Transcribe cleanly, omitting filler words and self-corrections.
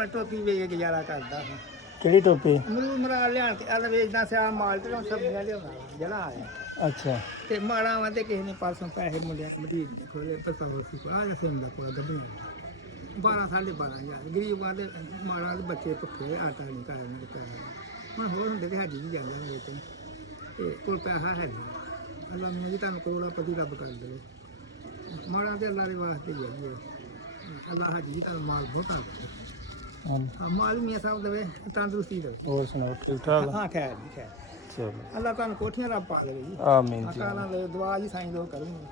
ਆਪਣਾ ਟੋਪੀ ਵੇਚ ਕੇ ਗੁਜ਼ਾਰਾ ਕਰਦਾ ਹਾਂ। ਕਿਹੜੀ ਟੋਪੀ? ਮਰੂ ਮਰਾ ਲਿਆਣ ਤੇ ਅਲ ਵੇਚਦਾ ਸਿਆ ਮਾਲ ਤੇ ਹੁਣ ਸਬਜ਼ੀਆਂ ਲਿਆਉਣਾ ਜਿਹੜਾ ਆਇਆ ਅੱਛਾ ਤੇ ਮਾੜਾ ਵਾ ਤੇ ਕਿਸੇ ਨੇ ਪਰਸੋਂ ਪੈਸੇ ਮੁੰਡਿਆਂ ਨੂੰ ਮਧੀਰ ਦੇ ਖੋਲੇ ਪਸਾਉ ਸੀ ਆ ਜਾ ਸਿੰਘ ਦਾ ਕੋਲ ਗੱਡੀਆਂ 12 12.5 ਗਰੀਬਾਂ ਦੇ ਮਾੜਾ ਦੇ ਬੱਚੇ ਭੁੱਖੇ ਆਟਾ ਨਹੀਂ ਖਾਇਆ ਮੇਰੇ ਪੈਸੇ ਹੁਣ ਹੋਰ ਹੁੰਦੇ ਤੇ ਹਾਜੀ ਵੀ ਜਾਂਦੇ ਨੇ ਵੇਚਣ ਤੇ ਕੋਲ ਪੈਸਾ ਹੈ ਨਹੀਂ ਅੱਲਾ ਮੈਨੂੰ ਵੀ ਤੁਹਾਨੂੰ ਕੋਲ ਪਤੀ ਰੱਬ ਕਰ ਦੇਵੇ ਮਾੜਾ ਤੇ ਅੱਲਾ ਦੇ ਵਾਸਤੇ ਹੀ ਹੈ ਅੱਲਾ ਹਾਜੀ ਵੀ ਤੁਹਾਨੂੰ ਮਾਲ ਬਹੁਤਾ ਦੇਵੇ ਮਾਲ ਮੀਆਂ ਸਾਹਿਬ ਦੇਵੇ ਤੰਦਰੁਸਤੀ ਦੇਵੇ। ਹੋਰ ਸੁਣਾਓ ਠੀਕ ਠਾਕ? ਹਾਂ ਖੈਰ ਜੀ ਖੈਰ ਚਲੋ ਅੱਲਾ ਤੁਹਾਨੂੰ ਕੋਠੀਆਂ ਰੱਬ ਪਾ ਦੇਵੇ ਜੀ। ਆਮੀਨ ਜੀ। ਅਕਾਲਾਂ ਦੇ ਦੁਆ ਜੀ ਸਾਈਂ ਲੋਕ ਕਰੂੰਗੇ।